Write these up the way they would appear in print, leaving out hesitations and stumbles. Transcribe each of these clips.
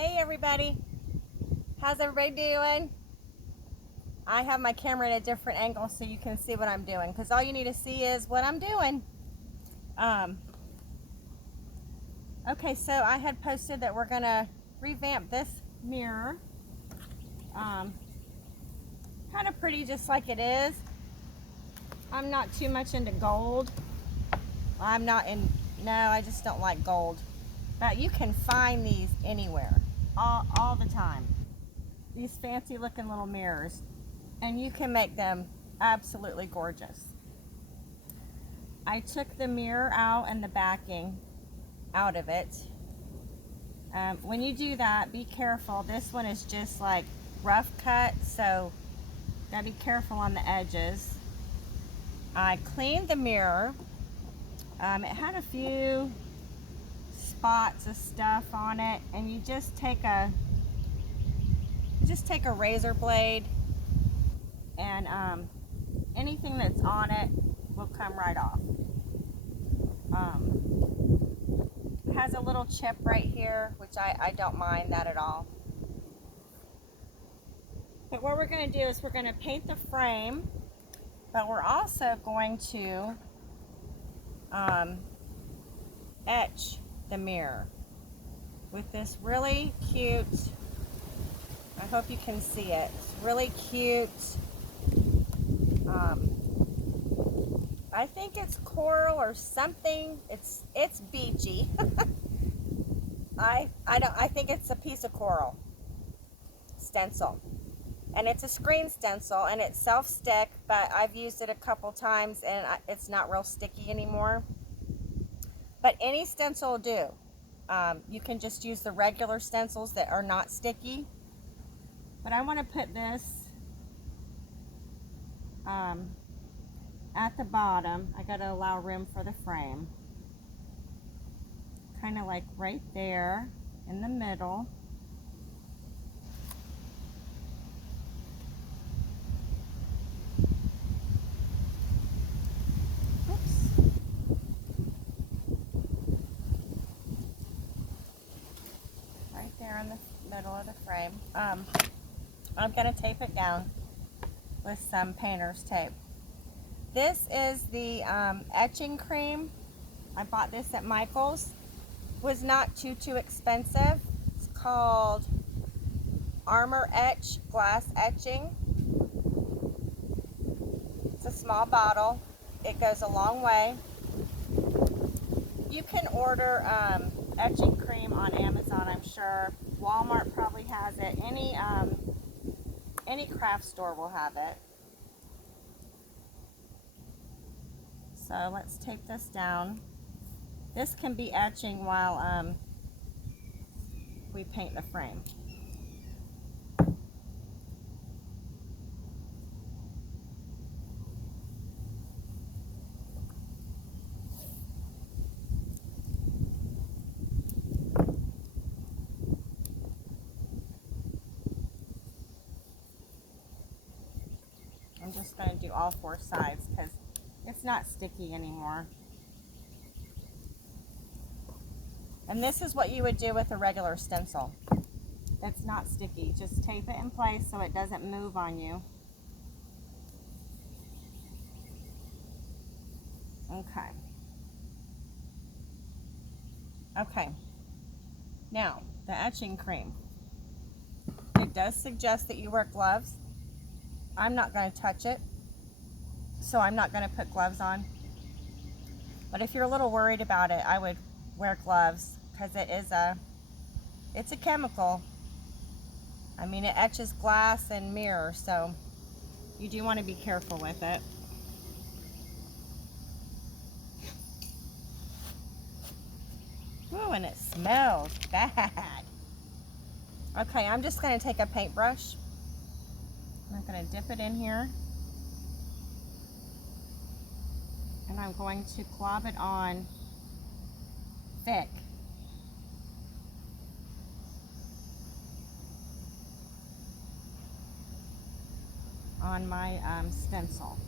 Hey everybody, how's everybody doing? I have my camera at a different angle so you can see what I'm doing, because all you need to see is what I'm doing. Okay, so I had posted that we're gonna revamp this mirror. Kind of pretty just like it is. I'm not too much into gold. I just don't like gold. But you can find these anywhere, all the time. These fancy looking little mirrors. And you can make them absolutely gorgeous. I took the mirror out and the backing out of it. When you do that, be careful. This one is just like rough cut, so gotta be careful on the edges. I cleaned the mirror. It had a few spots of stuff on it, and you just take a razor blade, and anything that's on it will come right off. It has a little chip right here, which I don't mind that at all. But what we're going to do is we're going to paint the frame, but we're also going to etch the mirror with this really cute, I hope you can see it, it's really cute, I think it's coral or something. It's beachy. I think it's a piece of coral stencil, and it's a screen stencil, and it's self-stick, but I've used it a couple times and it's not real sticky anymore. But any stencil will do. You can just use the regular stencils that are not sticky, but I want to put this at the bottom. I got to allow room for the frame, kind of like right there in the middle. Oops. Right there in the middle of the frame. I'm going to tape it down with some painter's tape. This is the Etching Cream. I bought this at Michael's. Was not too expensive. It's called Armor Etch Glass Etching. It's a small bottle. It goes a long way. You can order Etching Cream on Amazon, I'm sure. Walmart probably has it. Any craft store will have it. So let's tape this down. This can be etching while we paint the frame. I'm just going to do all four sides because it's not sticky anymore. And this is what you would do with a regular stencil. It's not sticky. Just tape it in place so it doesn't move on you. Okay. Okay. Now, the etching cream. It does suggest that you wear gloves. I'm not going to touch it, so I'm not going to put gloves on. But if you're a little worried about it, I would wear gloves, because it's a chemical. I mean, it etches glass and mirror, so you do want to be careful with it. Ooh, and it smells bad. Okay, I'm just going to take a paintbrush. I'm going to dip it in here. And I'm going to glob it on thick. On my stencil.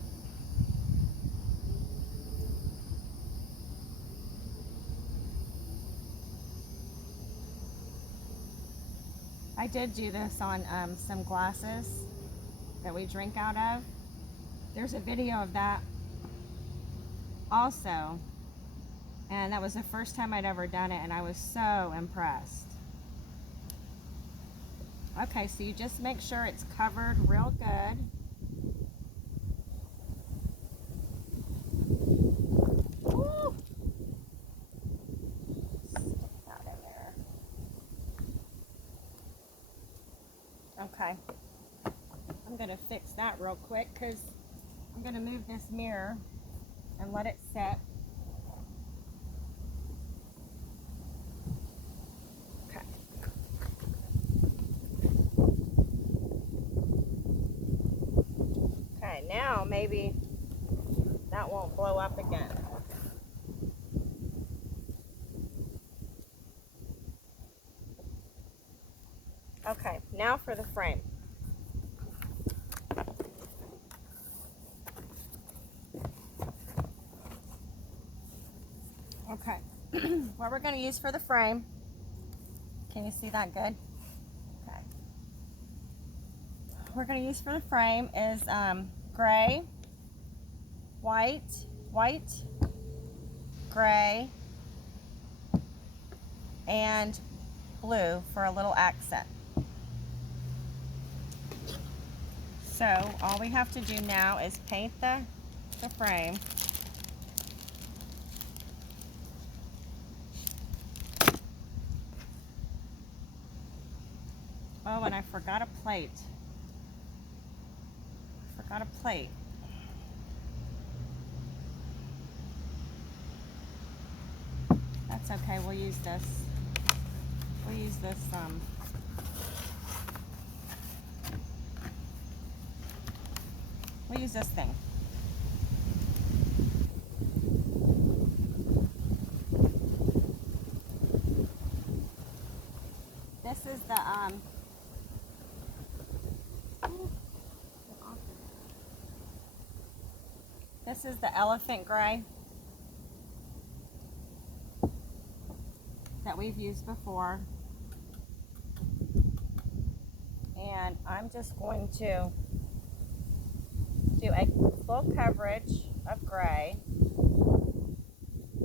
I did do this on some glasses that we drink out of. There's a video of that also, and that was the first time I'd ever done it, and I was so impressed. Okay, so you just make sure it's covered real good. Woo! Stick that in there. Okay, I'm gonna fix that real quick because I'm gonna move this mirror and let it set. Okay. Okay, now maybe that won't blow up again. Okay, now for the frame. Okay, what we're going to use for the frame, can you see that good? Okay. What we're going to use for the frame is gray, white, gray, and blue for a little accent. So all we have to do now is paint the frame. Oh, and I forgot a plate. That's okay, we'll use this. We'll use this thing. This is the this is the elephant gray that we've used before. And I'm just going to do a full coverage of gray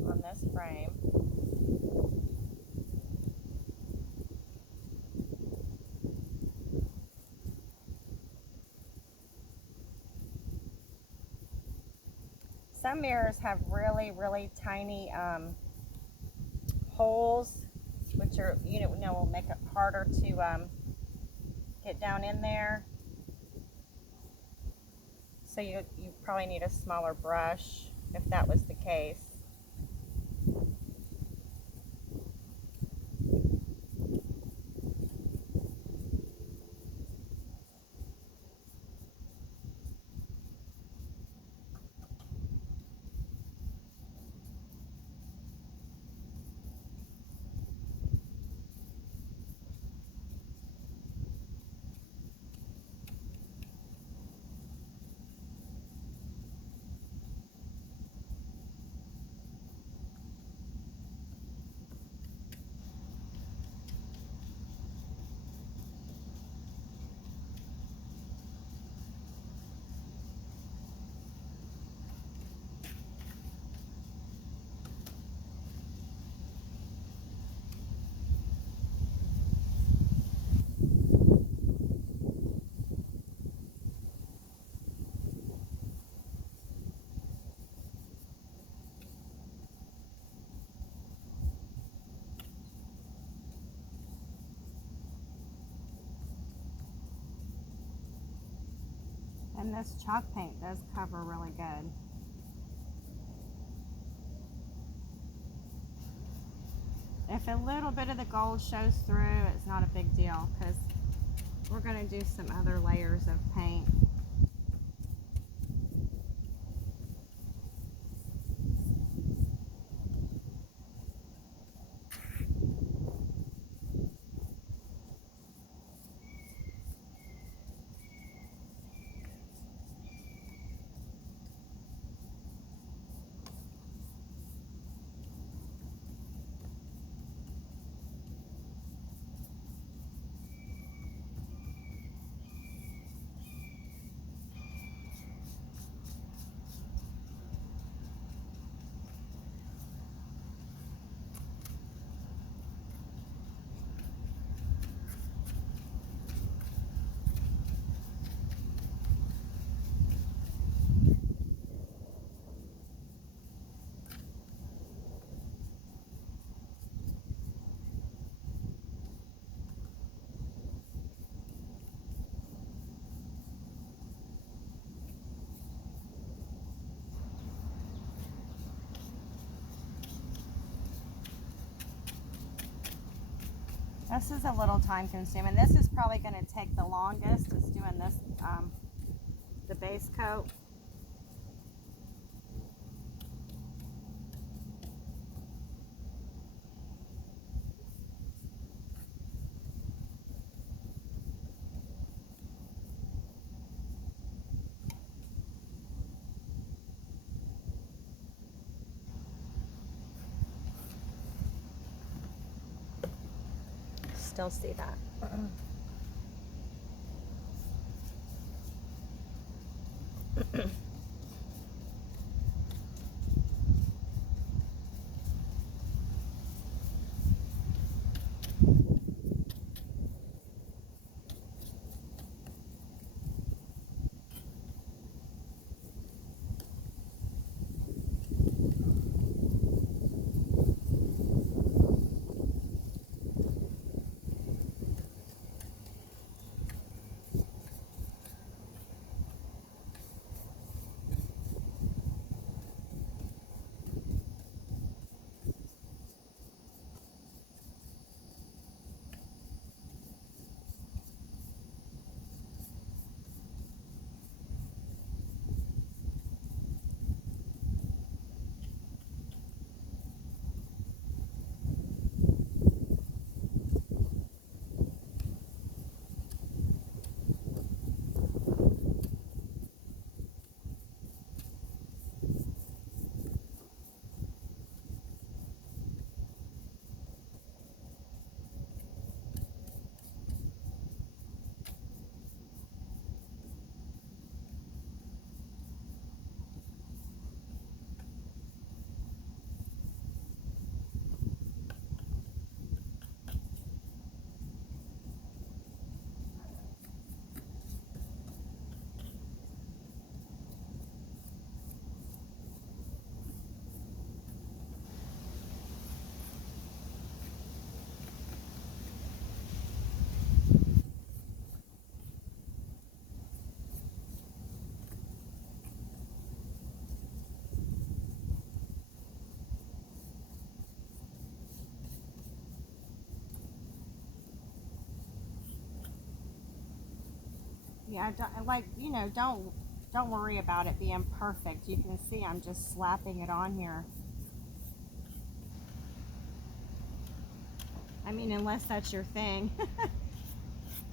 on this frame. Some mirrors have really, really tiny holes, which are, will make it harder to get down in there. So you probably need a smaller brush if that was the case. And this chalk paint does cover really good. If a little bit of the gold shows through, it's not a big deal because we're going to do some other layers of paint. This is a little time consuming. This is probably going to take the longest, is doing this, the base coat. Still see that. Yeah, like, you know, don't worry about it being perfect. You can see I'm just slapping it on here. I mean, unless that's your thing.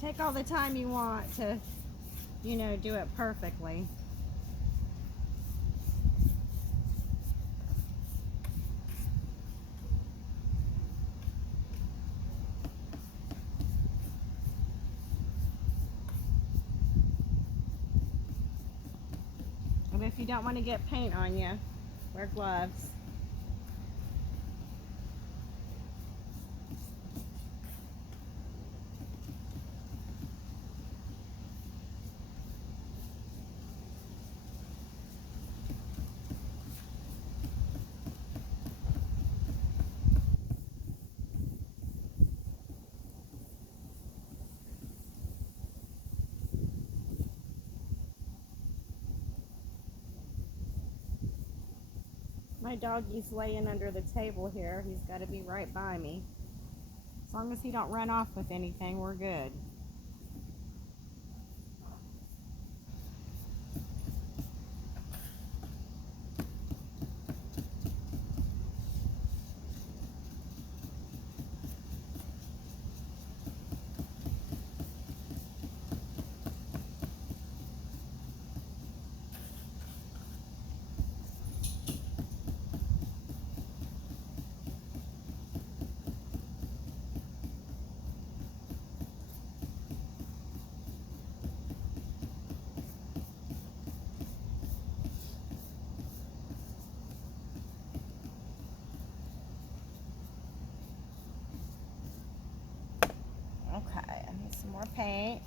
Take all the time you want to, you know, do it perfectly. And if you don't want to get paint on you, wear gloves. My doggy's laying under the table here. He's got to be right by me. As long as he don't run off with anything, we're good. Okay, I need some more paint.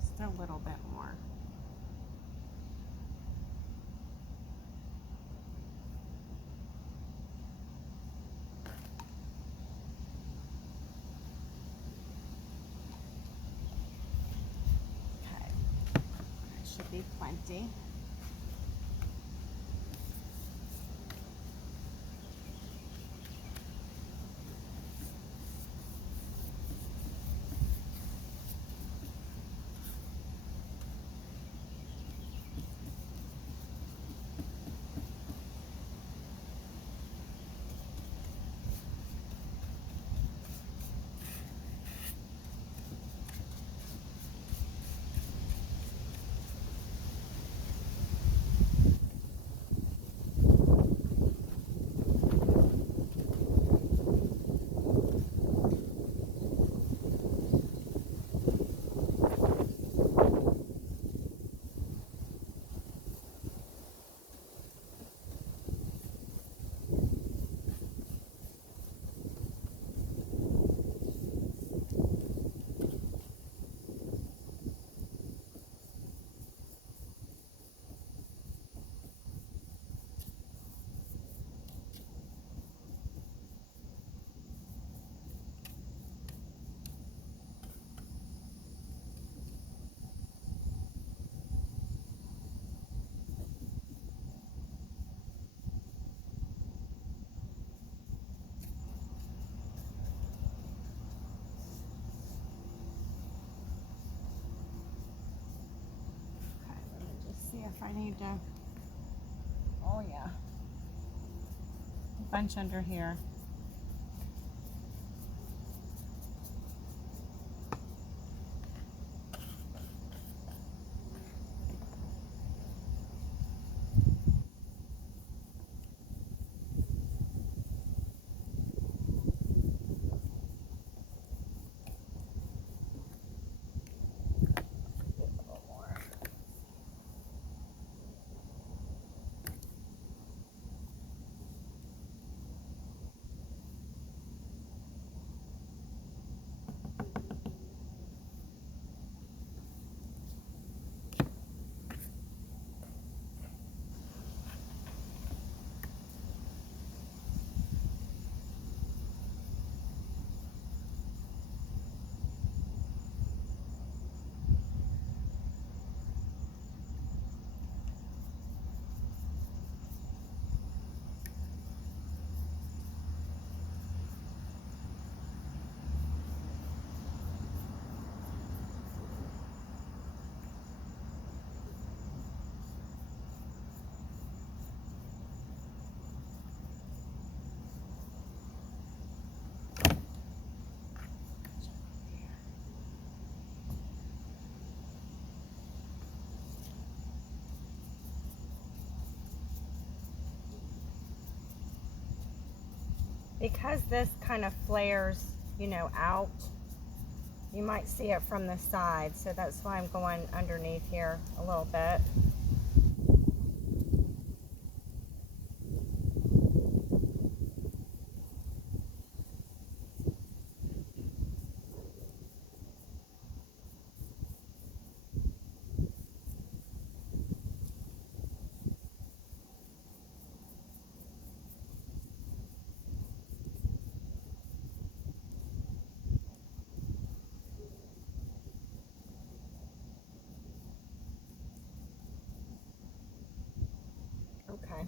Just a little bit more. Okay, that should be plenty. I need to, oh yeah, a bunch under here. Because this kind of flares, you know, out, you might see it from the side, so that's why I'm going underneath here a little bit. Okay.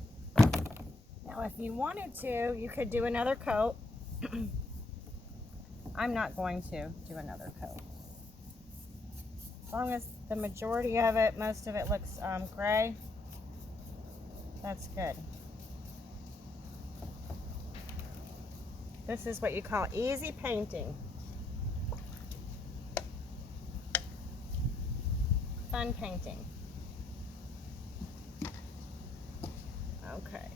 Now if you wanted to, you could do another coat. I'm not going to do another coat. As long as the majority of it, most of it looks gray, that's good. This is what you call easy painting. Fun painting. Okay.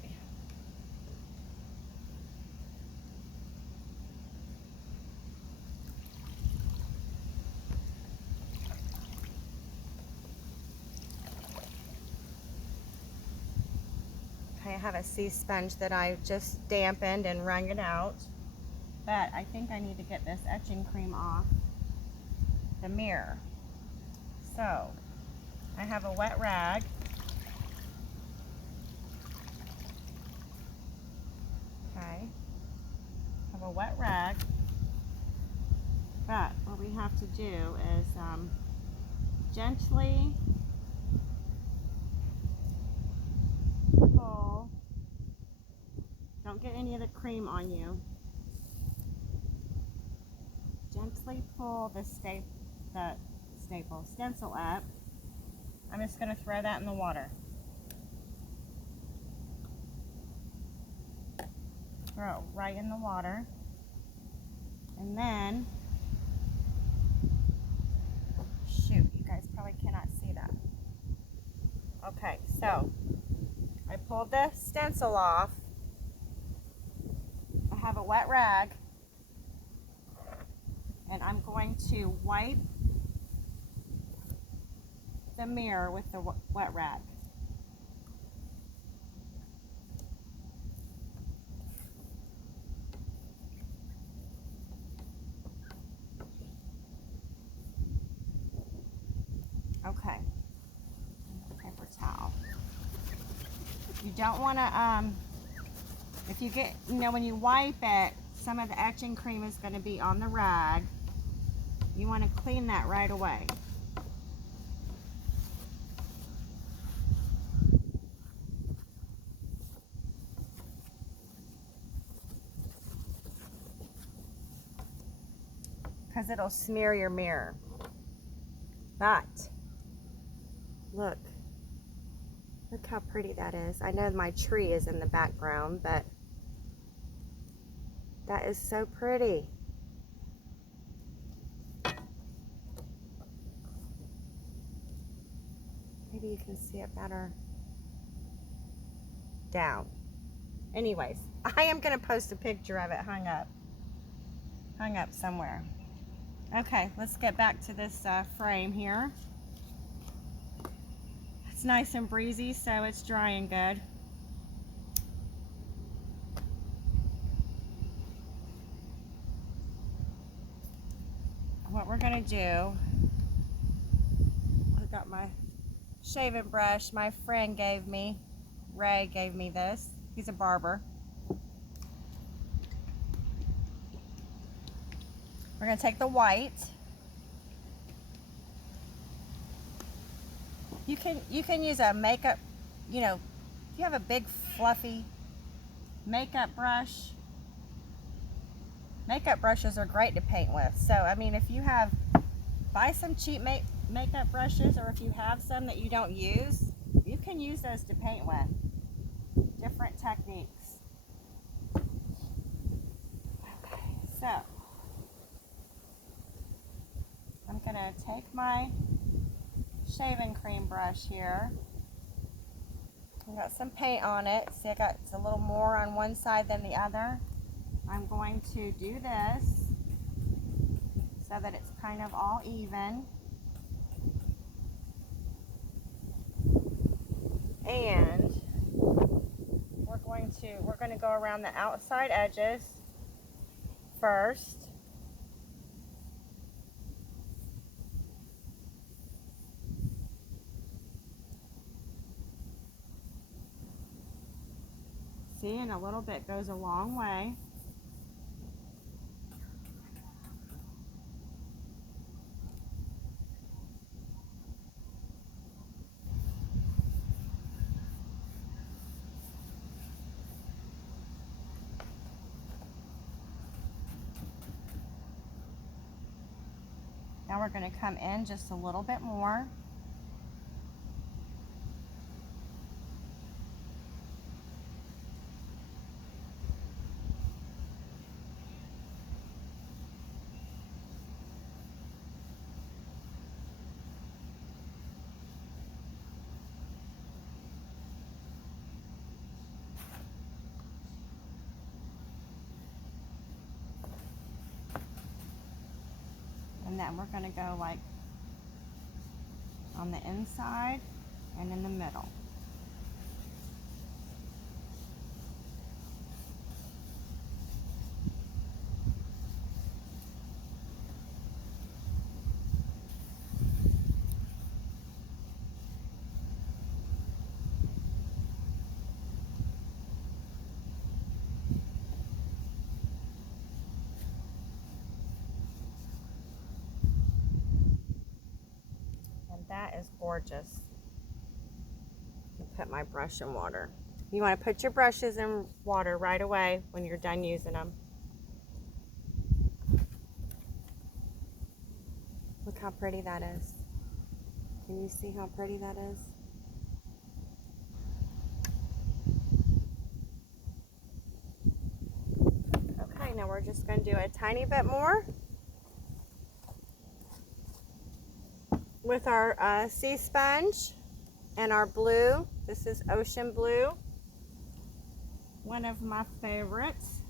I have a sea sponge that I just dampened and wrung it out. But I think I need to get this etching cream off the mirror. So, I have a wet rag. Okay. I have a wet rag. But what we have to do is gently pull. Don't get any of the cream on you. Gently pull the stencil up. I'm just going to throw that in the water. Throw it right in the water. And then, shoot, you guys probably cannot see that. Okay, so I pulled the stencil off. I have a wet rag. And I'm going to wipe the mirror with the wet rag. Okay. Paper towel. You don't want to, if you get, you know, when you wipe it, some of the etching cream is going to be on the rag. You want to clean that right away. Because it'll smear your mirror. But, look, Look how pretty that is. I know my tree is in the background, but that is so pretty. Maybe you can see it better down. Anyways, I am going to post a picture of it hung up somewhere. Okay, let's get back to this frame here. It's nice and breezy, so it's drying good. What we're going to do, I got my shaving brush my friend gave me. Ray gave me this. He's a barber. We're going to take the white. You can use a makeup, you know, if you have a big fluffy makeup brush. Makeup brushes are great to paint with. So, I mean, if you have, buy some cheap makeup brushes, or if you have some that you don't use, you can use those to paint with. Different techniques. Okay, so I'm going to take my shaving cream brush here. I got some paint on it. See, it's a little more on one side than the other. I'm going to do this so that it's kind of all even. And we're going to go around the outside edges first. See, and a little bit goes a long way. Now we're going to come in just a little bit more. And then we're going to go like on the inside and in the middle. That is gorgeous. I'll put my brush in water. You want to put your brushes in water right away when you're done using them. Look how pretty that is. Can you see how pretty that is? Okay, now we're just going to do a tiny bit more with our sea sponge and our blue. This is ocean blue, one of my favorites.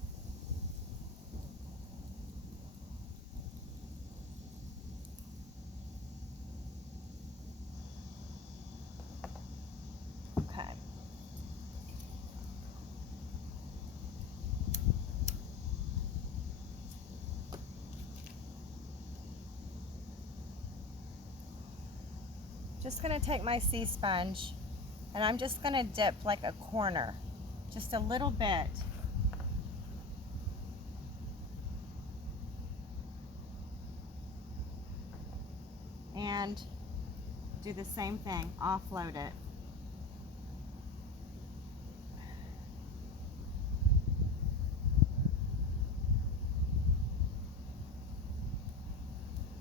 Okay. Just going to take my sea sponge and I'm just going to dip like a corner, just a little bit. And do the same thing, offload it.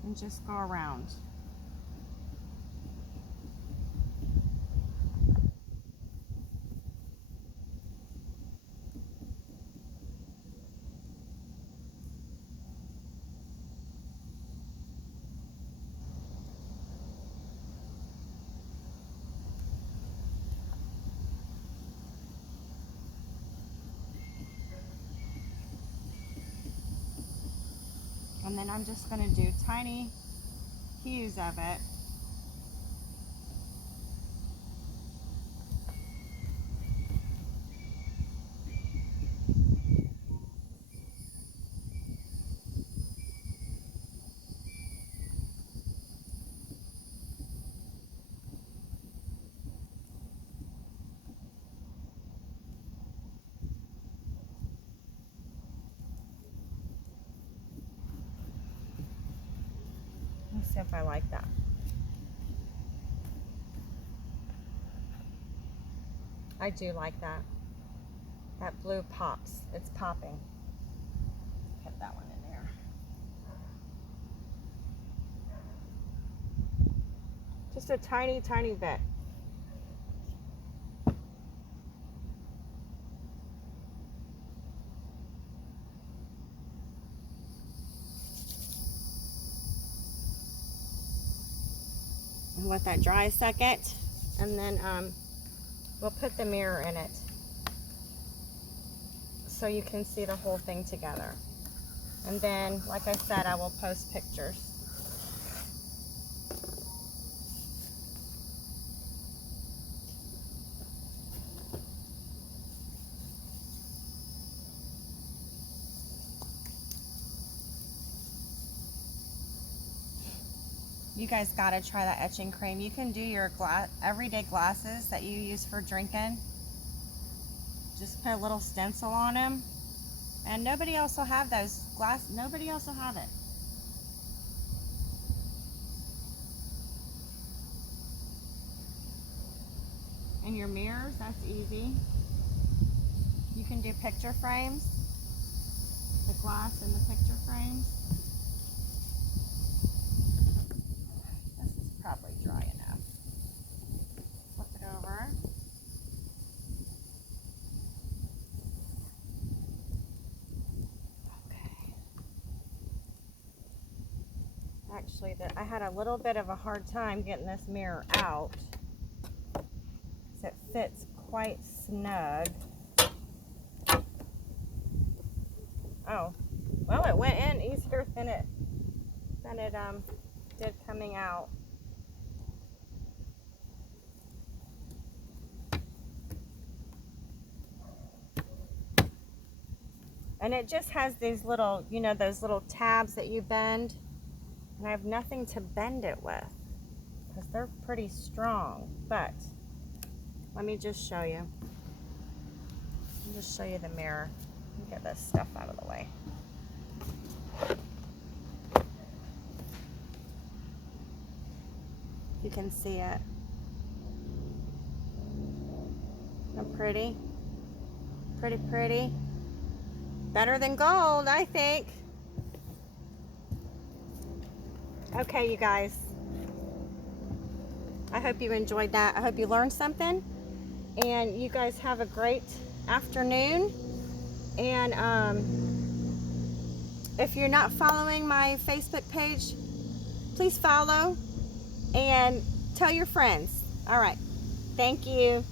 And just go around. And then I'm just going to do tiny hues of it. Let's see if I like that. I do like that. That blue pops. It's popping. Put that one in there. Just a tiny, tiny bit. And let that dry a second. And then we'll put the mirror in it so you can see the whole thing together. And then, like I said, I will post pictures. You guys gotta try that etching cream. You can do your everyday glasses that you use for drinking. Just put a little stencil on them, and nobody else will have those nobody else will have it. And your mirrors, that's easy. You can do picture frames, the glass and the picture frames. This is probably dry enough. Flip it over. Okay. Actually, I had a little bit of a hard time getting this mirror out. It fits quite snug. Oh, well, it went in easier than it did coming out. And it just has these little, you know, those little tabs that you bend, and I have nothing to bend it with because they're pretty strong. But let me just show you. Let me just show you the mirror. Let me get this stuff out of the way. You can see it. Isn't it pretty? Pretty, pretty. Better than gold, I think. Okay, you guys. I hope you enjoyed that. I hope you learned something. And you guys have a great afternoon. And if you're not following my Facebook page, please follow and tell your friends. All right. Thank you.